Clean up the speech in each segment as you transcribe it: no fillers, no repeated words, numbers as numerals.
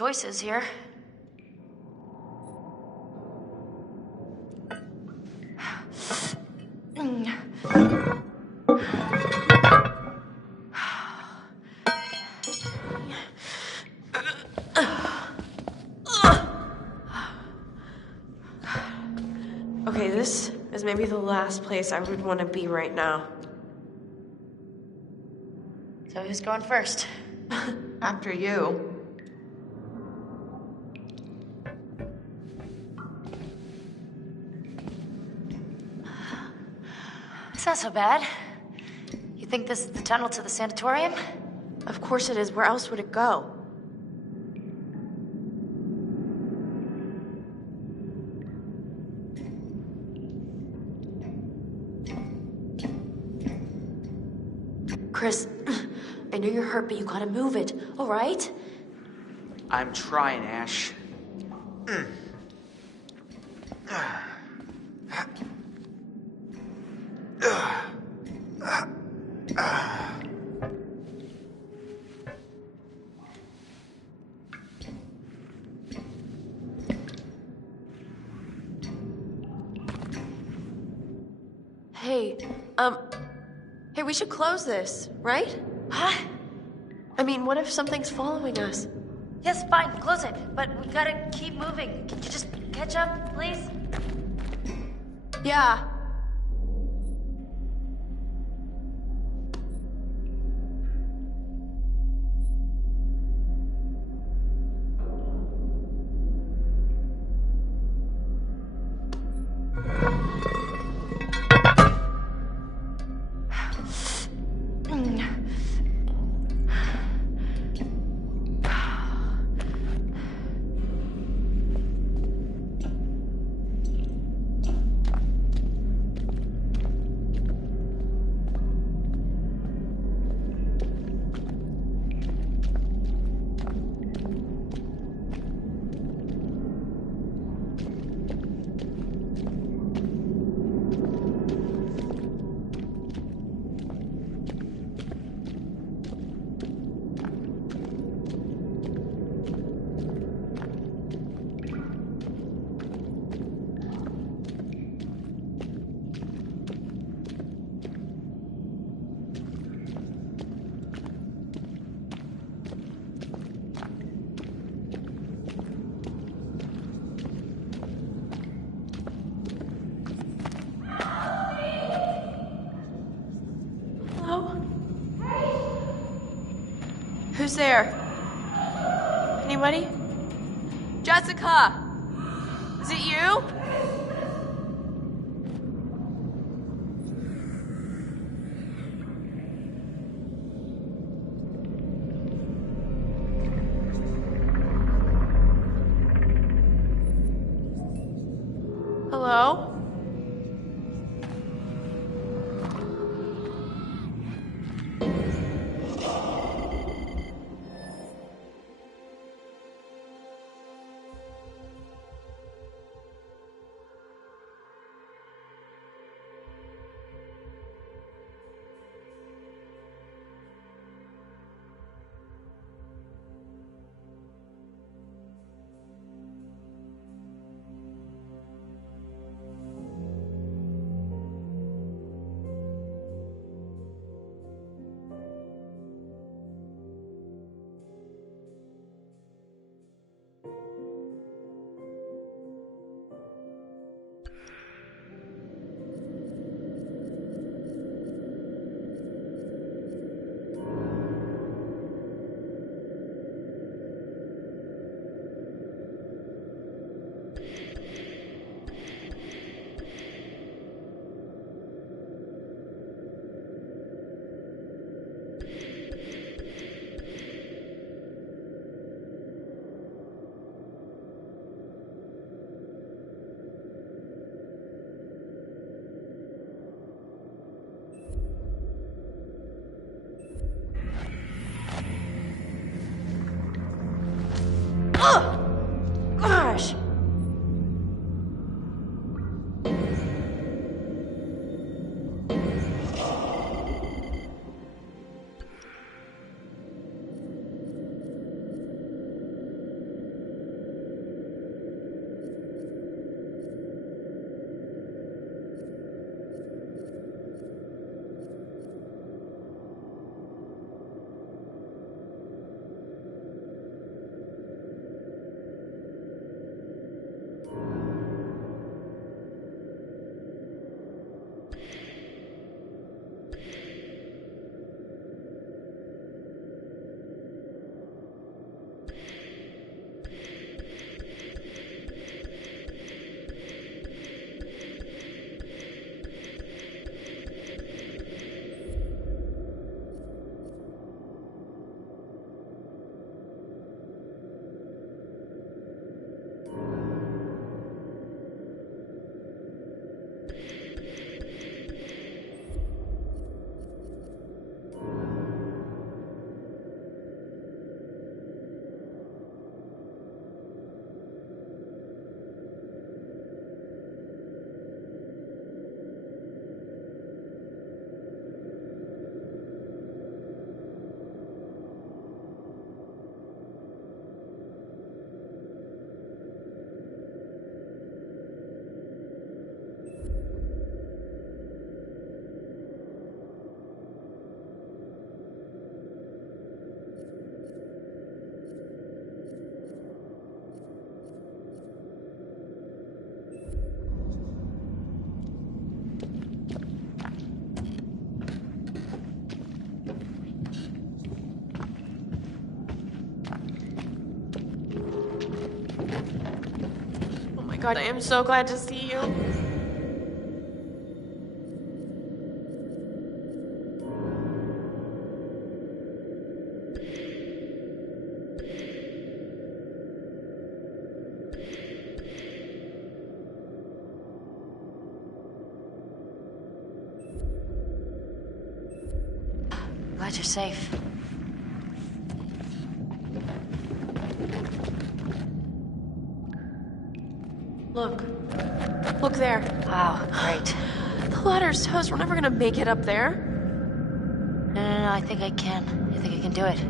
choices here. Okay, this is maybe the last place I would want to be right now. So who's going first? After you. It's not so bad. You think this is the tunnel to the sanatorium? Of course it is. Where else would it go? Chris, I know you're hurt, but you gotta move it, all right? I'm trying, Ash. Hey, we should close this, right? Huh? I mean, what if something's following us? Yes, fine, close it. But we gotta keep moving. Can you just catch up, please? Yeah. Who's there? Anybody? Jessica! Is it you? Hello? Gosh! Oh my god, I am so glad to see you. Glad you're safe. Look. Look there. Wow, great. The ladder's toast. We're never gonna make it up there. No, I think I can. I think I can do it.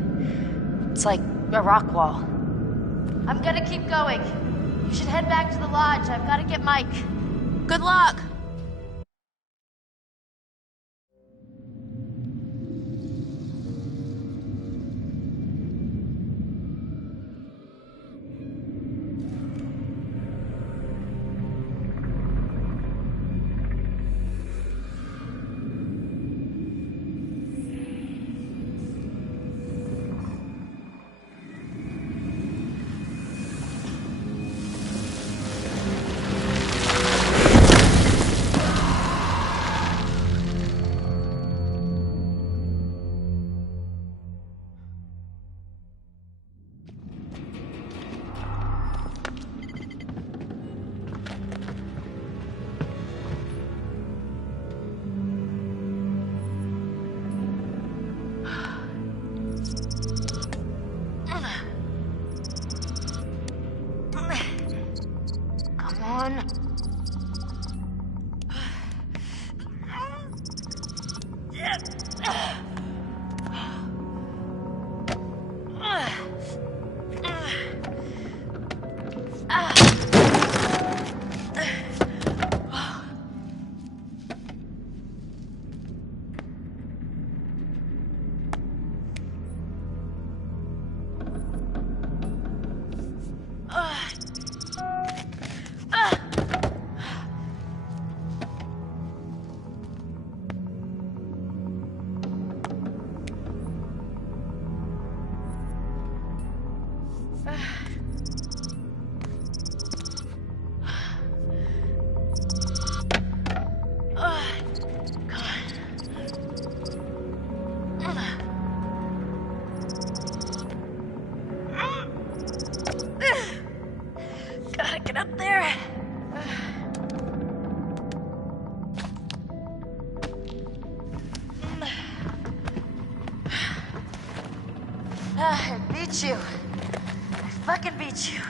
It's like a rock wall. I'm gonna keep going. You should head back to the lodge. I've gotta get Mike. Good luck. Come on. Gotta get up there. I beat you. I fucking beat you.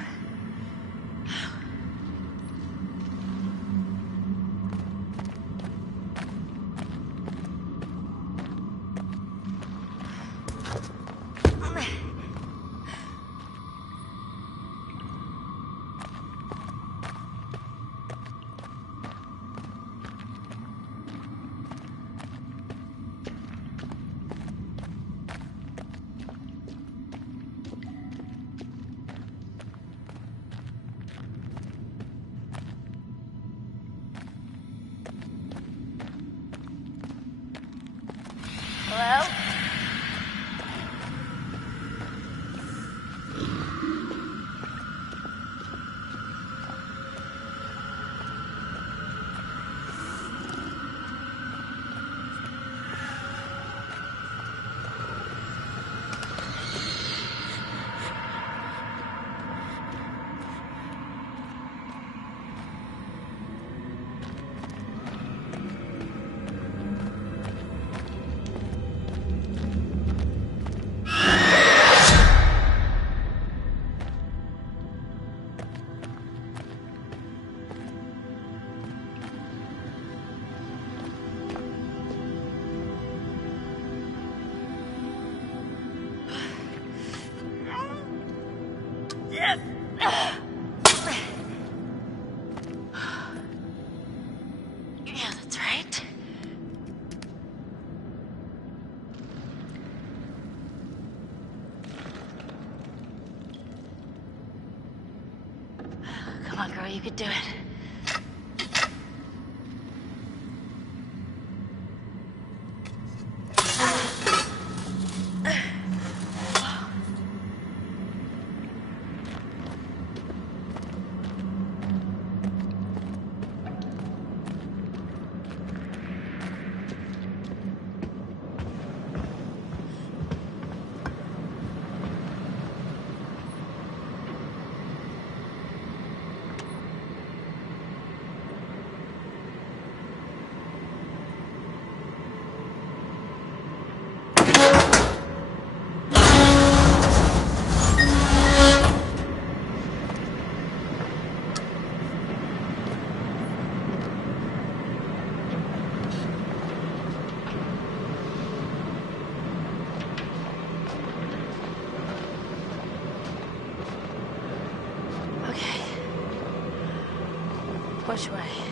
Hello? you could do it. Okay. Which way?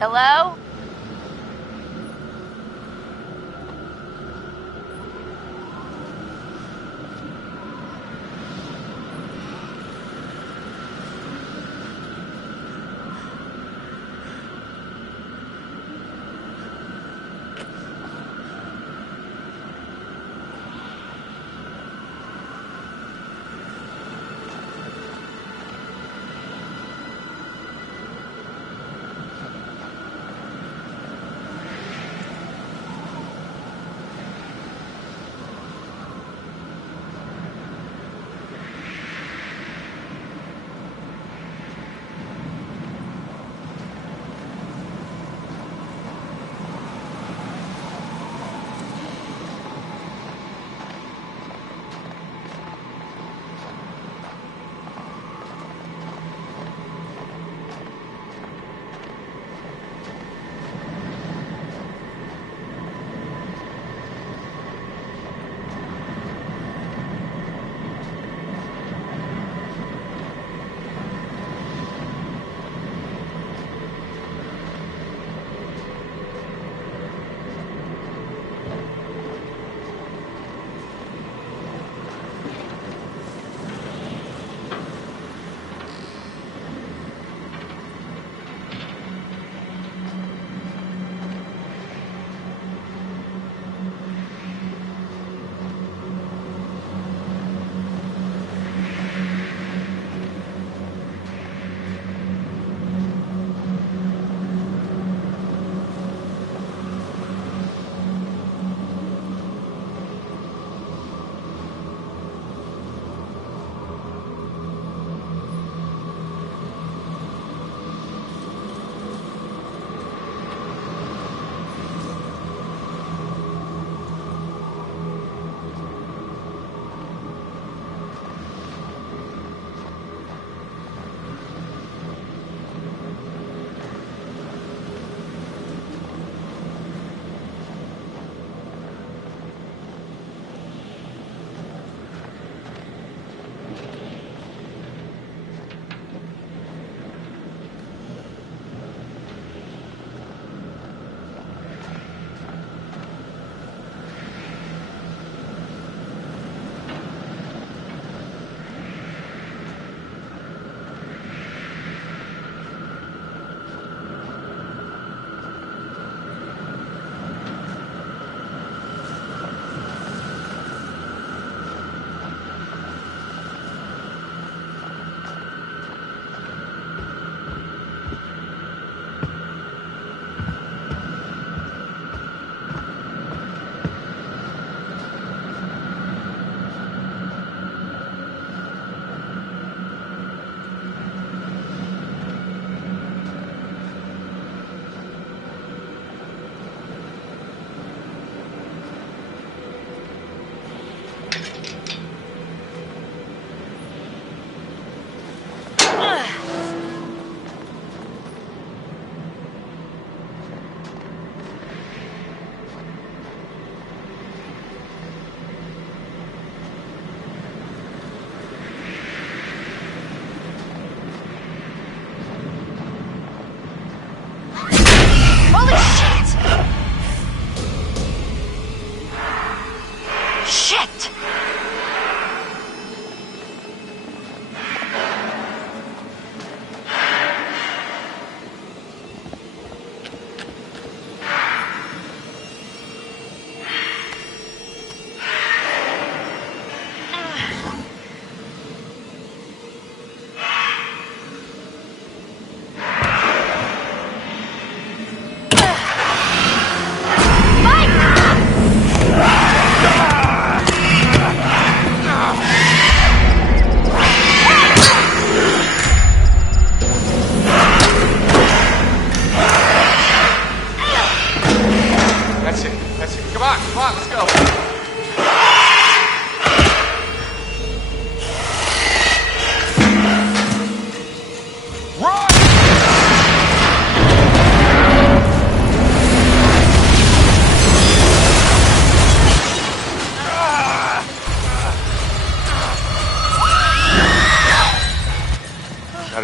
Hello?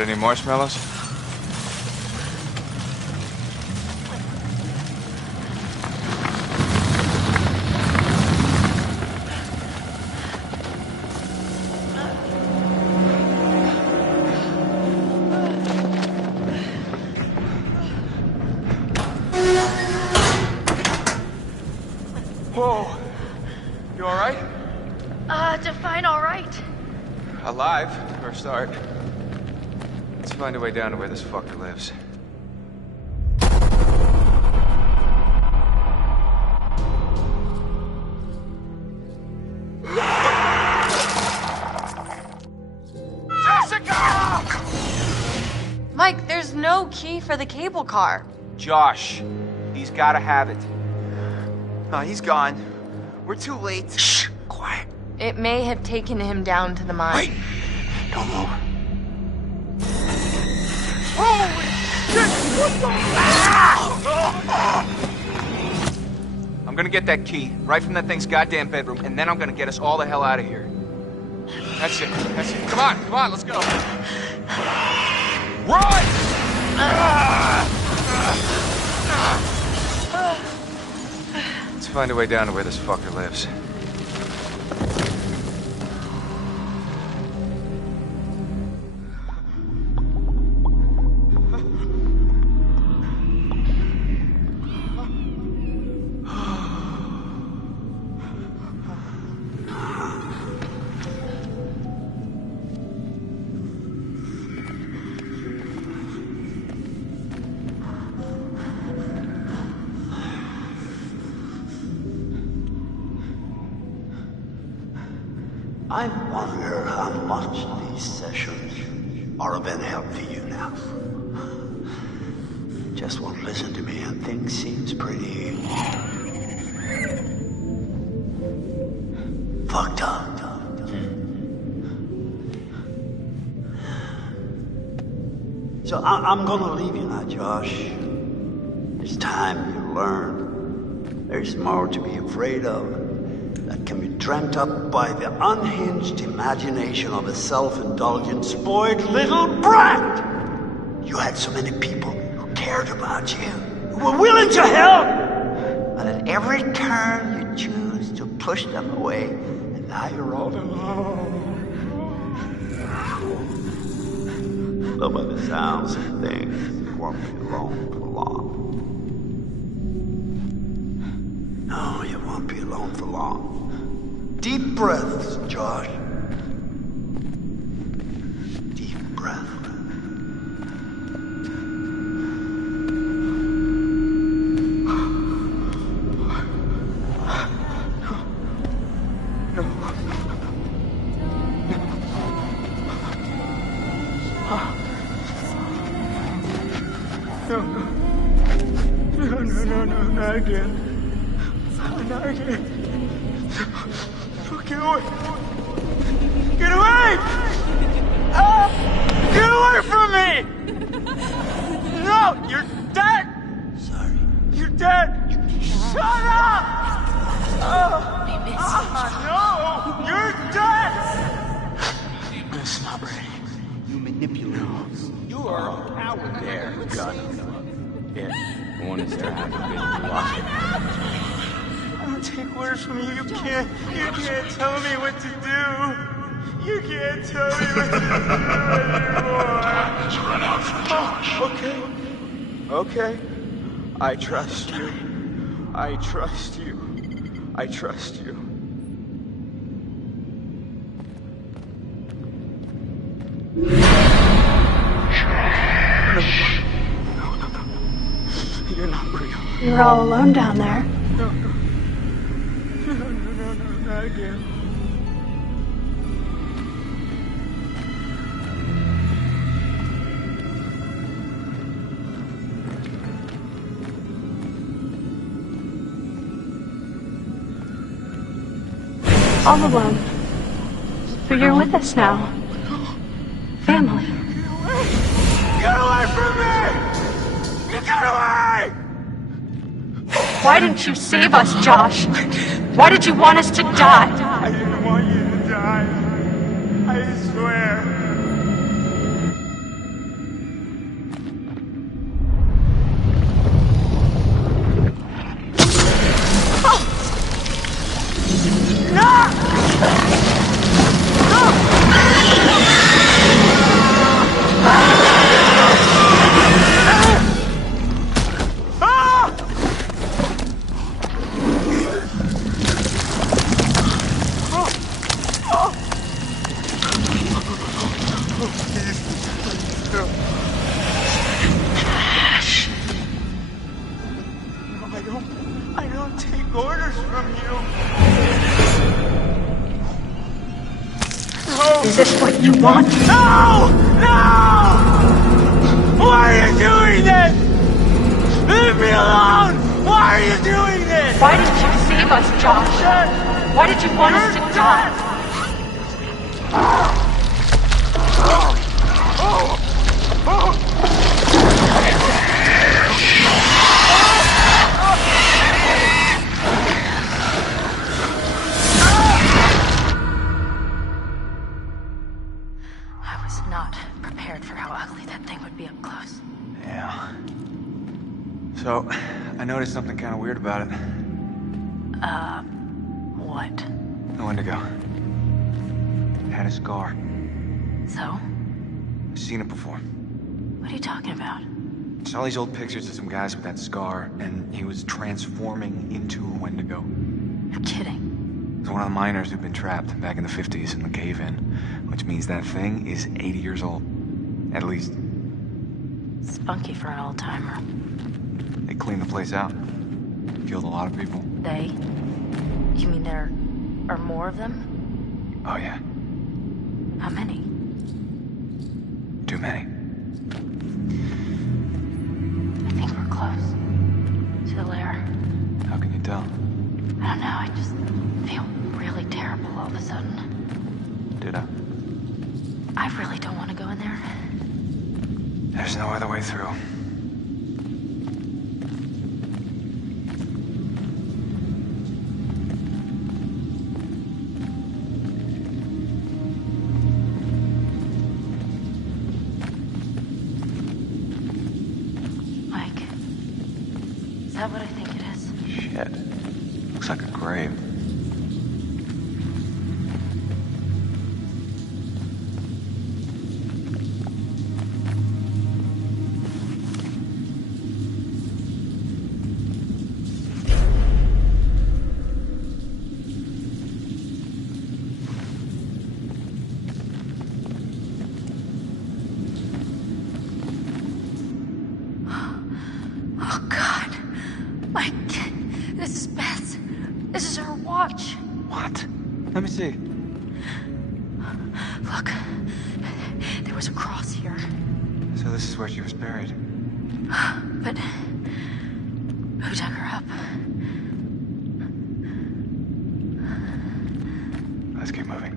Got any marshmallows? Whoa. You alright? Define all right. Alive, for a start. Let's find a way down to where this fucker lives. Jessica! Mike, there's no key for the cable car. Josh. He's gotta have it. No, he's gone. We're too late. Shh! Quiet. It may have taken him down to the mine. Wait! Don't move. Holy shit! What the... I'm gonna get that key, right from that thing's goddamn bedroom, and then I'm gonna get us all the hell out of here. That's it, that's it. Come on, let's go. Run! Let's find a way down to where this fucker lives. I wonder how much these sessions are of any help to you now. Just won't listen to me and things seems pretty... fucked up. So I'm gonna leave you now, Josh. It's time you learn. There's more to be afraid of that can be dreamt up by the unhinged imagination of a self-indulgent, spoiled little brat. You had so many people who cared about you, who were willing to help, but at every turn you choose to push them away, and now you're all alone. But by the sounds of things, you won't be alone for long. No, you won't be alone for long. Deep breaths, Josh. Deep breath. No, not again. Not again. Get away! Get away! Get away from me! No, you're dead! Sorry. You're dead! Shut up! No! You're dead! It's not ready. You manipulate. You are a coward there. Got it. Yeah. One is there. I don't take orders from you. You can't tell me what to do. You can't tell me what to do anymore. Time has run out for Josh. Okay. I trust you. I trust you. I trust you. No. You're not real. You're all alone down there. No, not again. All alone. But you're with us now. Family. Get away from me! Get away! Why didn't you save us, Josh? Why did you want us to die? I didn't want you to die. I swear. Is this what you want? No! No! Why are you doing this? Leave me alone! Why are you doing this? Why didn't you save us, Josh? Why did you want us to die? I was not prepared for how ugly that thing would be up close. Yeah. So, I noticed something kind of weird about it. What? The Wendigo. It had a scar. So? I've seen it before. What are you talking about? Saw these old pictures of some guys with that scar, and he was transforming into a Wendigo. You're kidding. He's one of the miners who'd been trapped back in the 50s in the cave-in, which means that thing is 80 years old. At least. Spunky for an old-timer. They cleaned the place out. Killed a lot of people. They? You mean there are more of them? Oh, yeah. How many? Too many. I think we're close. To the lair. How can you tell? I don't know, I just feel really terrible all of a sudden. Ditto. I really don't want to go in there. There's no other way through. Mike, is that what I think it is? Shit. Looks like a grave. Oh, God. Mike, this is Beth's. This is her watch. What? Let me see. Look, there was a cross here. So this is where she was buried. But who dug her up? Let's keep moving.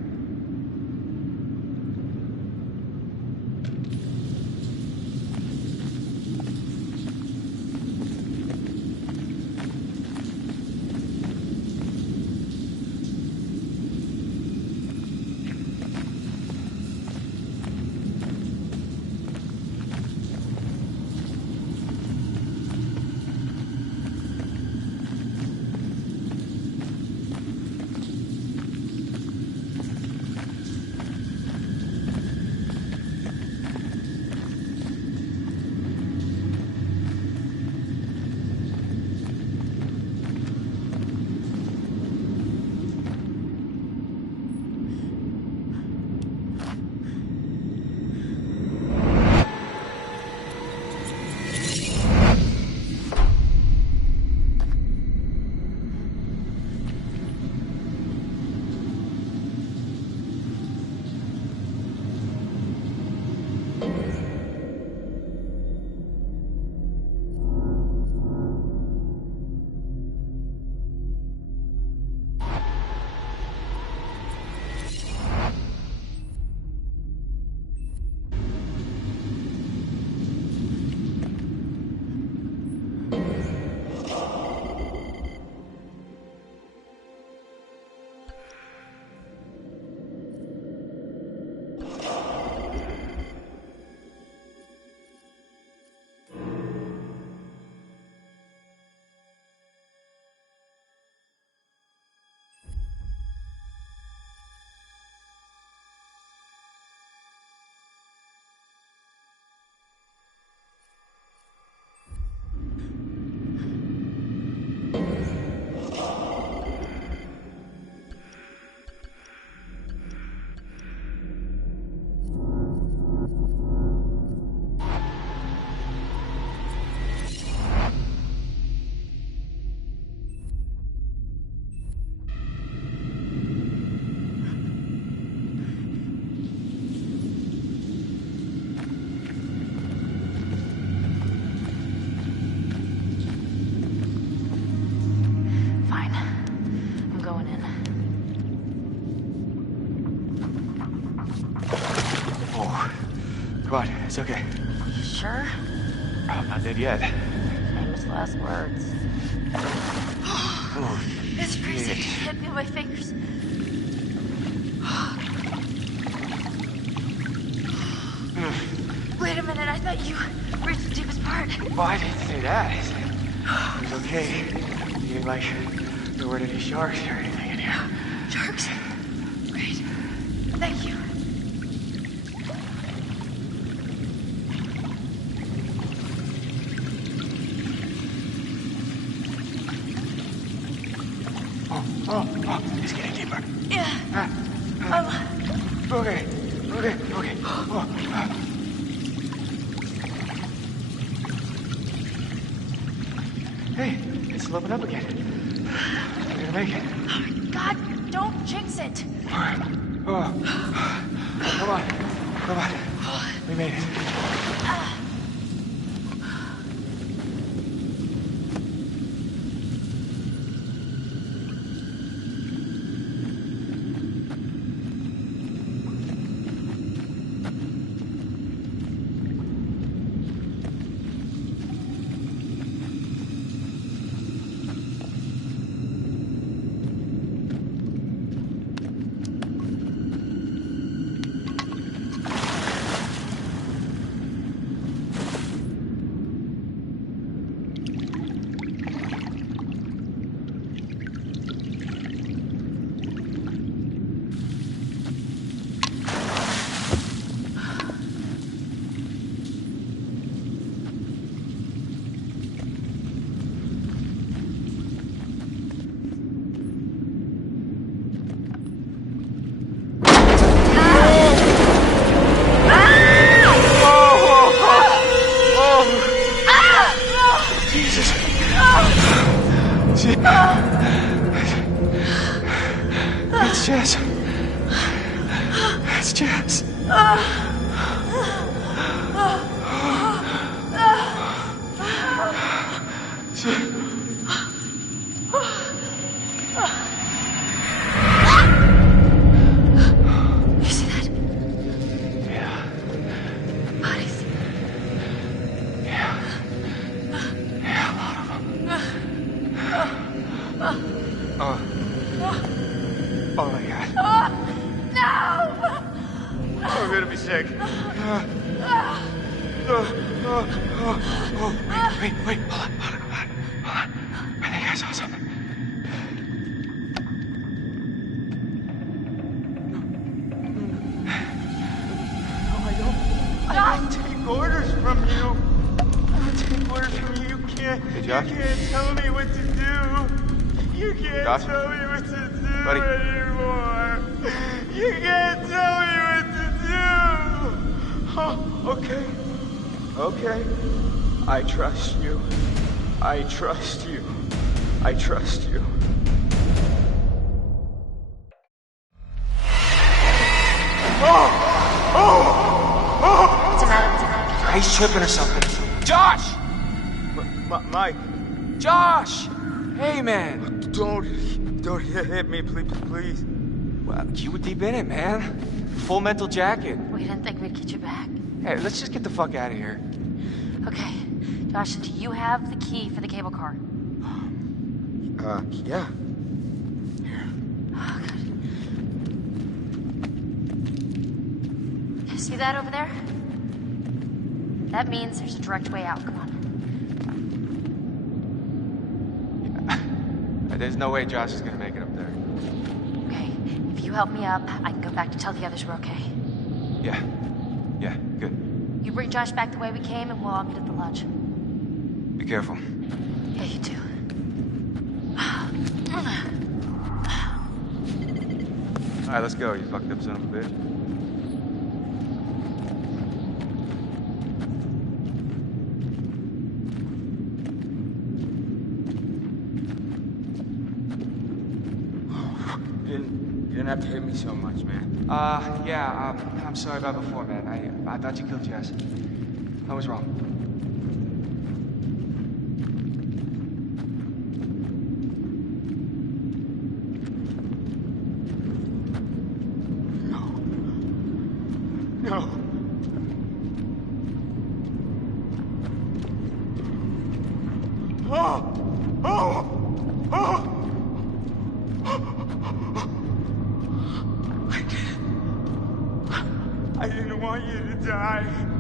What? It's okay. You sure? I'm not dead yet. Famous last words. Oh, It's freezing. I can't feel my fingers. Wait a minute, I thought you reached the deepest part. well, I didn't say that. I said it was okay. You didn't like there weren't any sharks or anything in here. Sharks? Great. Thank you. Oh, it's getting deeper. Yeah. Okay. Oh. Hey, it's sloping up again. We're gonna make it. Oh, God, don't jinx it. Oh. Come on. We made it. It's Jess. It's Jess. You see that? Yeah. Bodies. Yeah, a lot of them. Oh my God. No! I'm gonna be sick. Wait, hold on. I think I saw something. I don't take orders from you. I don't take orders from you. You can't tell me what to do. You can't Josh? tell me what to do Buddy. anymore. You can't tell me what to do. Oh, okay. I trust you. I trust you. What's the matter? He's tripping or something. Josh! Mike, Josh! Hey, man. don't hit me, please. Well, you were deep in it, man. Full mental jacket. We didn't think we'd get you back. Hey, let's just get the fuck out of here. Okay. Josh, do you have the key for the cable car? Yeah. Oh, God. See that over there? That means there's a direct way out. Come on. There's no way Josh is gonna make it up there. Okay. If you help me up, I can go back to tell the others we're okay. Yeah, good. You bring Josh back the way we came, and we'll all meet at the lodge. Be careful. Yeah, you too. All right, let's go, you fucked up son of a bitch. You didn't have to hit me so much, man. Yeah, I'm sorry about before, man. I thought you killed Jess. I was wrong. No. I didn't want you to die.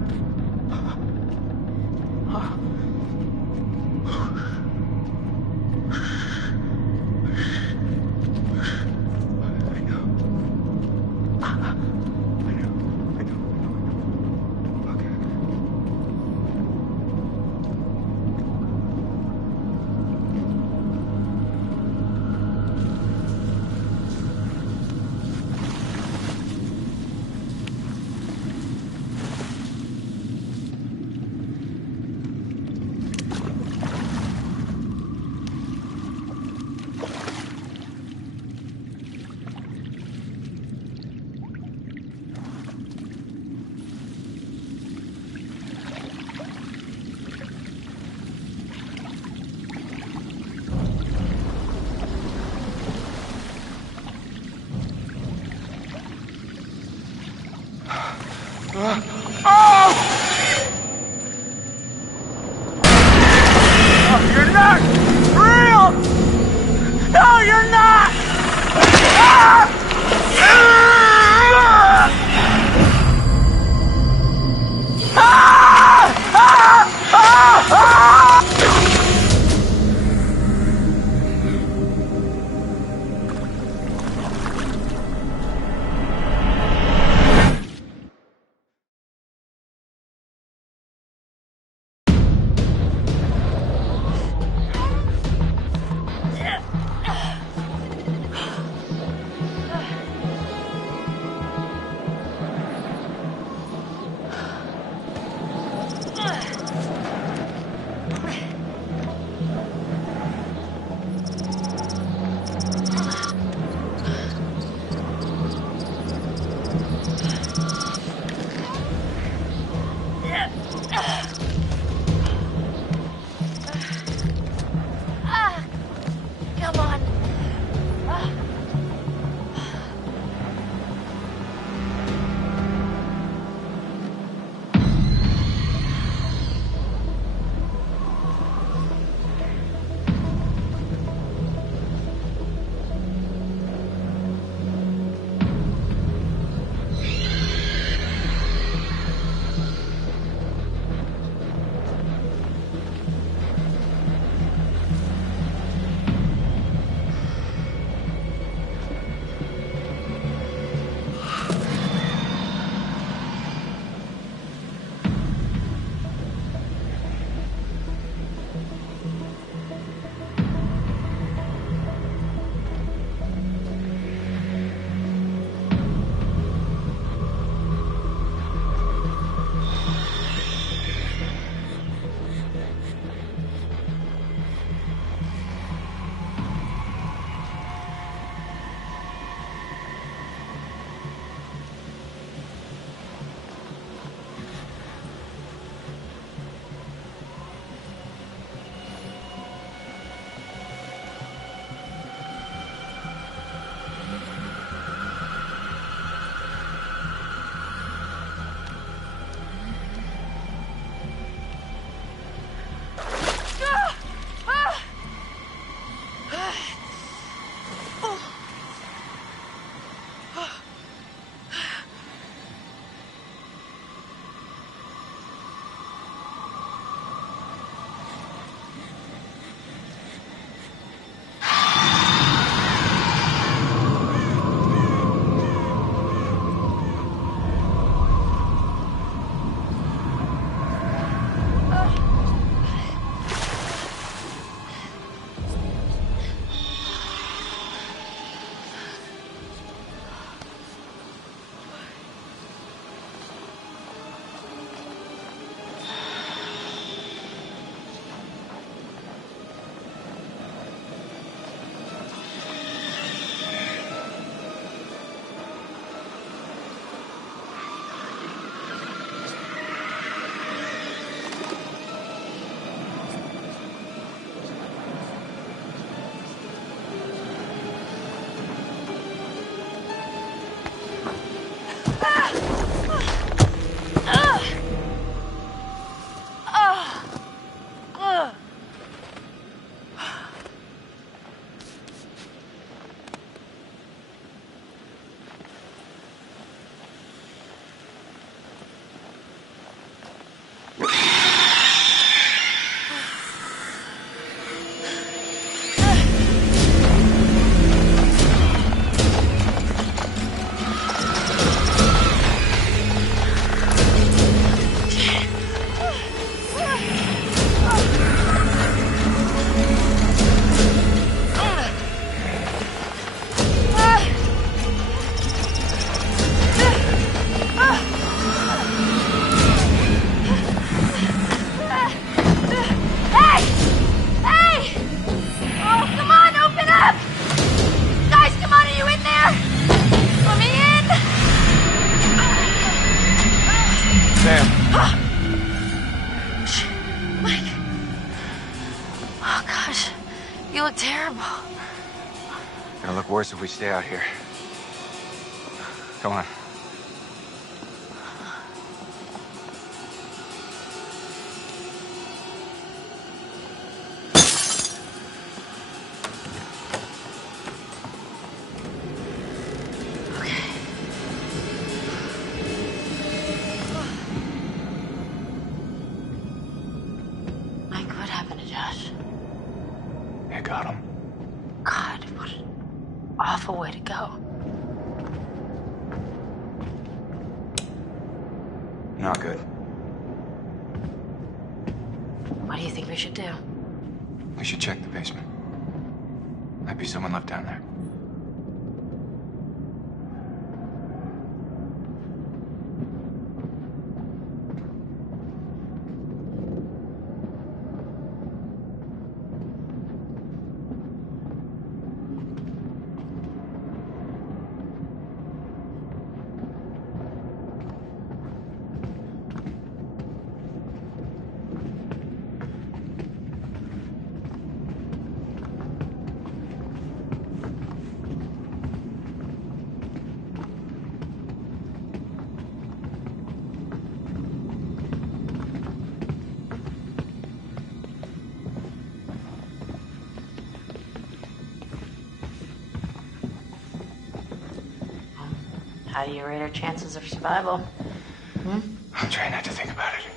You're not real! No, you're not! worse if we stay out here. Come on. Awful way to go. Not good. What do you think we should do? We should check the basement. Might be someone left down there. How do you rate our chances of survival? I'm trying not to think about it.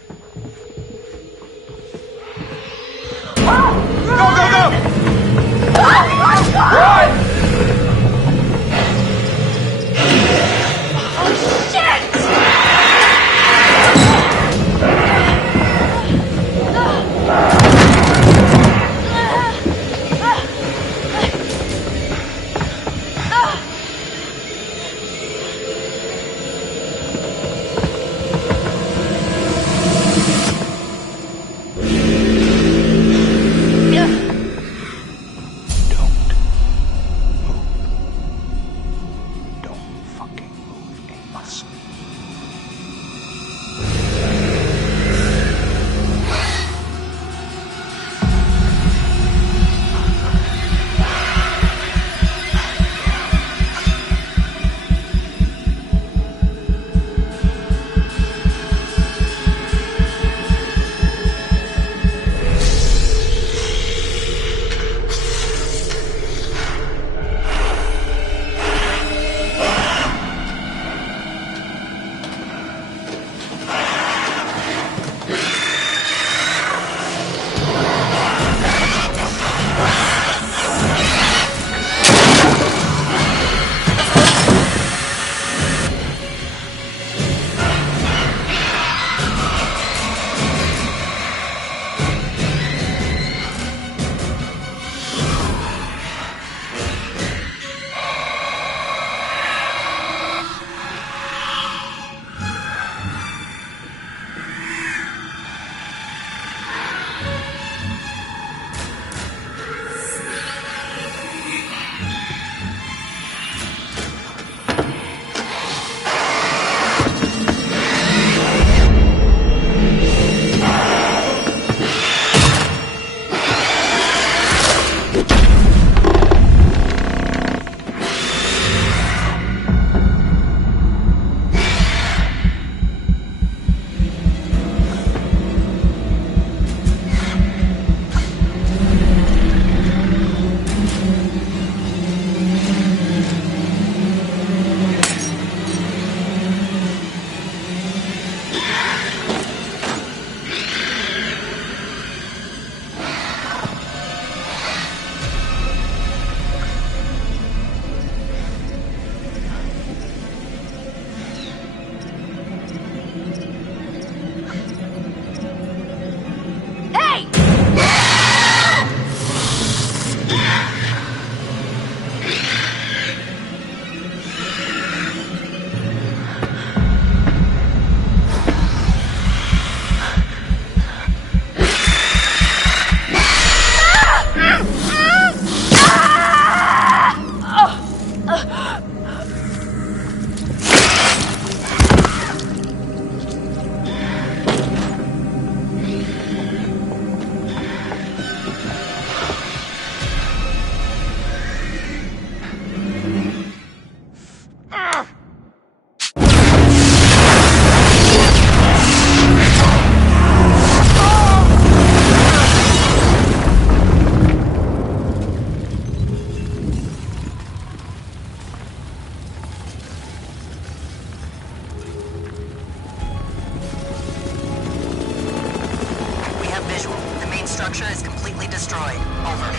destroyed. Over.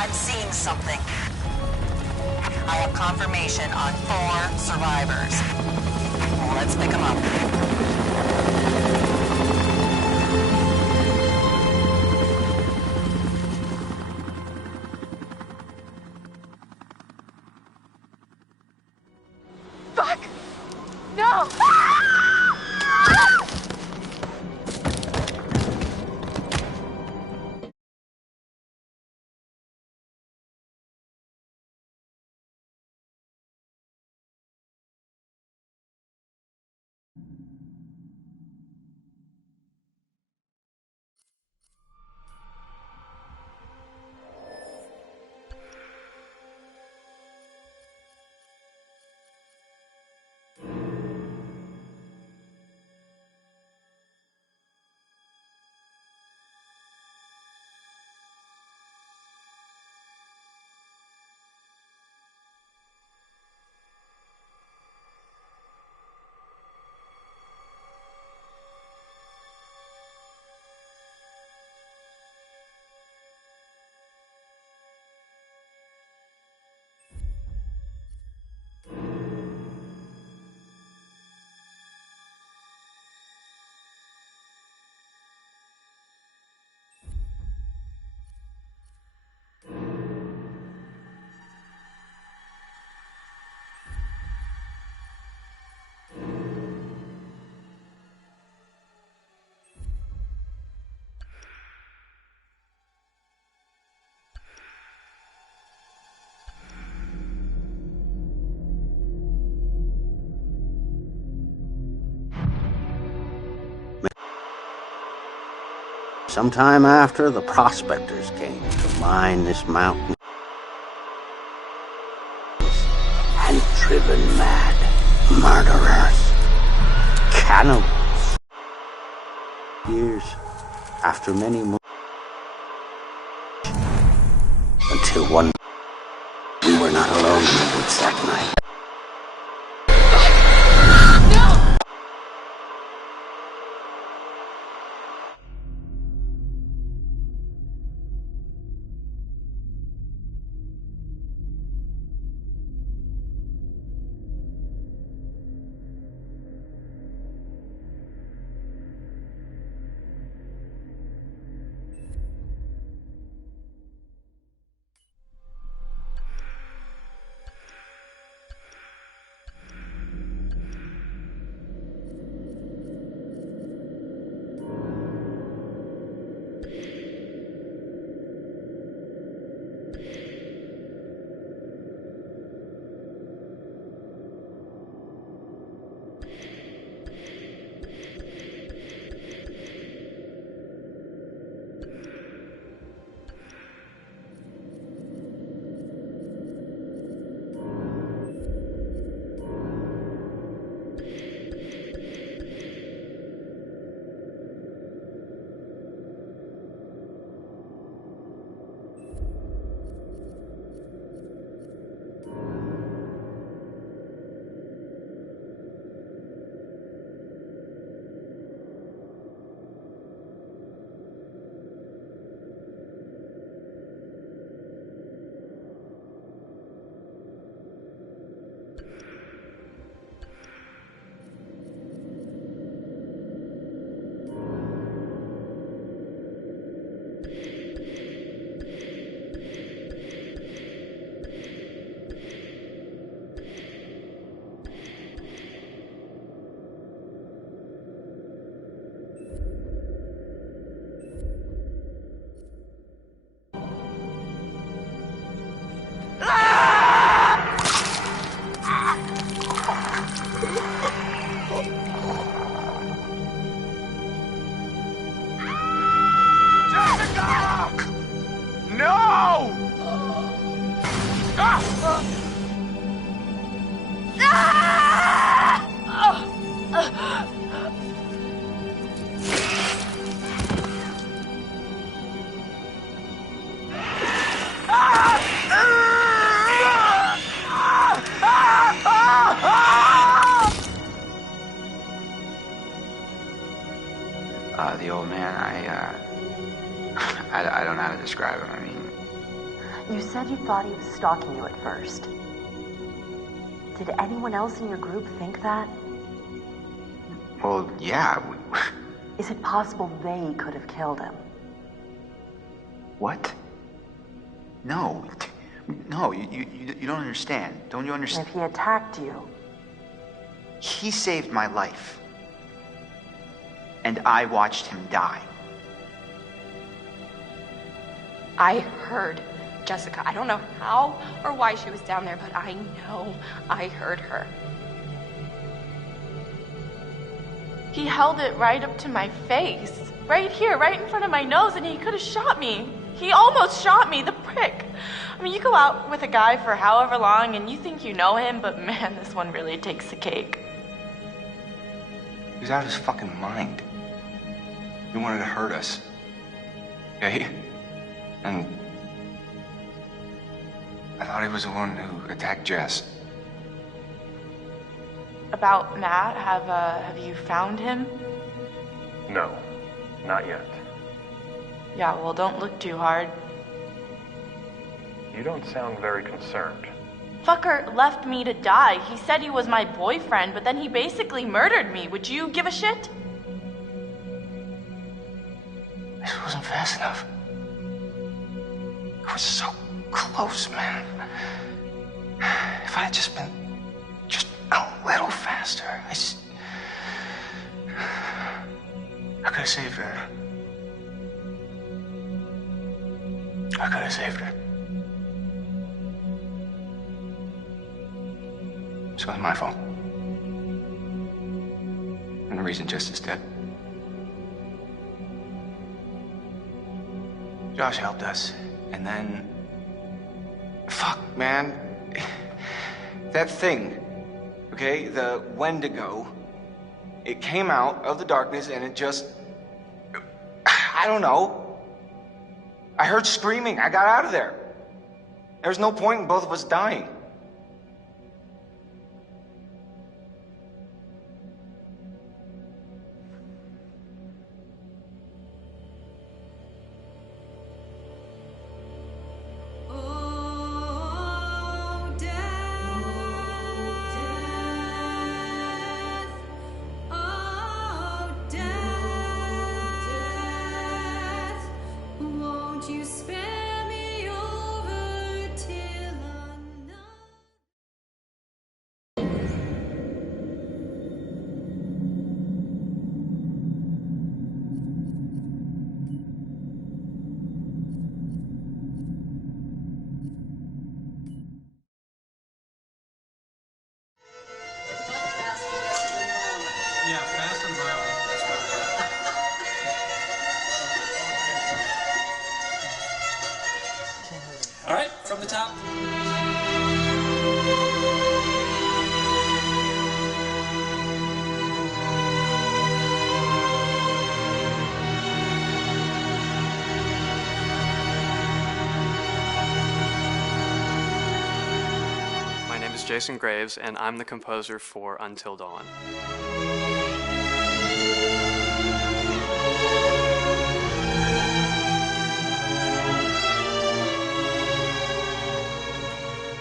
I'm seeing something. I have confirmation on 4 survivors. Let's pick them up. Fuck! No! Sometime after, the prospectors came to mine this mountain and driven mad murderers, cannibals. Years after many months, until one we were not alone in the woods that night. describe him. I mean... You said you thought he was stalking you at first. Did anyone else in your group think that? Well, yeah. Is it possible they could have killed him? What? No. No, you don't understand. Don't you understand? If he attacked you. He saved my life. And I watched him die. I heard Jessica. I don't know how or why she was down there, but I know I heard her. He held it right up to my face. Right here, right in front of my nose, and he could have shot me. He almost shot me, the prick. I mean, you go out with a guy for however long and you think you know him, but man, this one really takes the cake. He's out of his fucking mind. He wanted to hurt us. Okay? And I thought he was the one who attacked Jess. About Matt, have you found him? No, not yet. Yeah, well, don't look too hard. You don't sound very concerned. Fucker left me to die. He said he was my boyfriend, but then he basically murdered me. Would you give a shit? This wasn't fast enough. It was so close, man. If I had just been a little faster, I could have saved her. I could have saved her. So it's my fault. And the reason Jess is dead. Josh helped us, and then... Fuck, man. That thing, okay, the Wendigo, it came out of the darkness and it just... I don't know. I heard screaming. I got out of there. There's no point in both of us dying. All right, from the top. My name is Jason Graves, and I'm the composer for Until Dawn.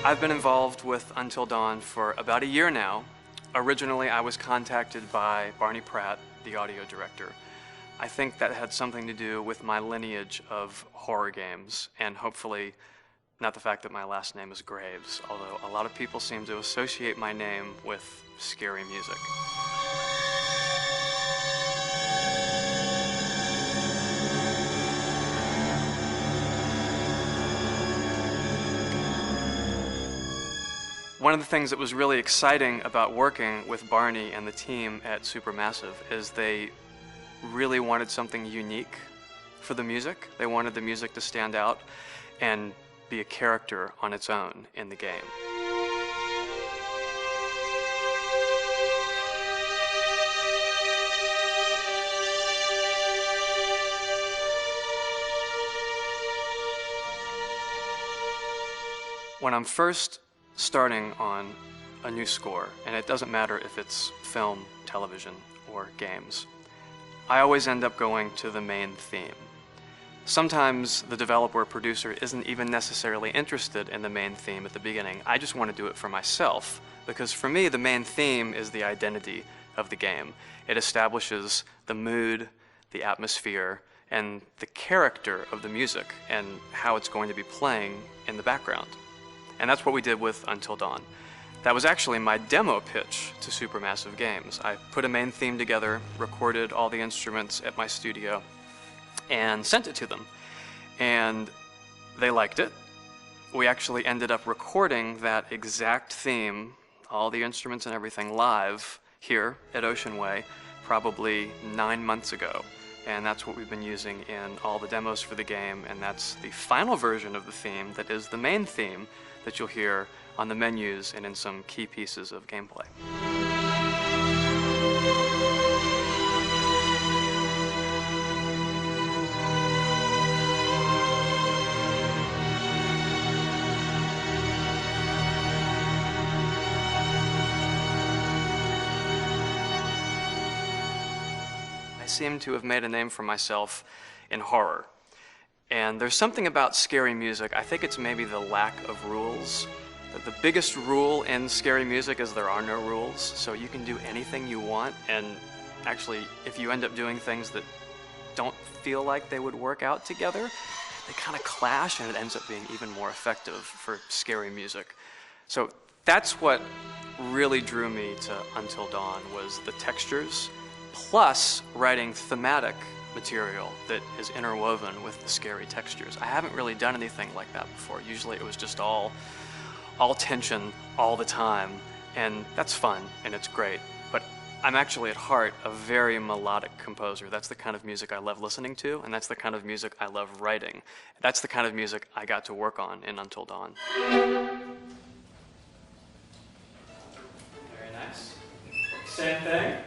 I've been involved with Until Dawn for about a year now. Originally, I was contacted by Barney Pratt, the audio director. I think that had something to do with my lineage of horror games, and hopefully not the fact that my last name is Graves, although a lot of people seem to associate my name with scary music. One of the things that was really exciting about working with Barney and the team at Supermassive is they really wanted something unique for the music. They wanted the music to stand out and be a character on its own in the game. When I'm first starting on a new score, and it doesn't matter if it's film, television, or games, I always end up going to the main theme. Sometimes the developer or producer isn't even necessarily interested in the main theme at the beginning. I just want to do it for myself, because for me the main theme is the identity of the game. It establishes the mood, the atmosphere, and the character of the music and how it's going to be playing in the background. And that's what we did with Until Dawn. That was actually my demo pitch to Supermassive Games. I put a main theme together, recorded all the instruments at my studio, and sent it to them. And they liked it. We actually ended up recording that exact theme, all the instruments and everything, live here at Ocean Way probably 9 months ago. And that's what we've been using in all the demos for the game, and that's the final version of the theme that is the main theme that you'll hear on the menus and in some key pieces of gameplay. I seem to have made a name for myself in horror. And there's something about scary music, I think it's maybe the lack of rules. The biggest rule in scary music is there are no rules, so you can do anything you want, and actually, if you end up doing things that don't feel like they would work out together, they kind of clash, and it ends up being even more effective for scary music. So that's what really drew me to Until Dawn, was the textures, plus writing thematic material that is interwoven with the scary textures. I haven't really done anything like that before. Usually it was just all tension all the time, and that's fun and it's great. But I'm actually at heart a very melodic composer. That's the kind of music I love listening to, and that's the kind of music I love writing. That's the kind of music I got to work on in Until Dawn. Very nice. Same thing.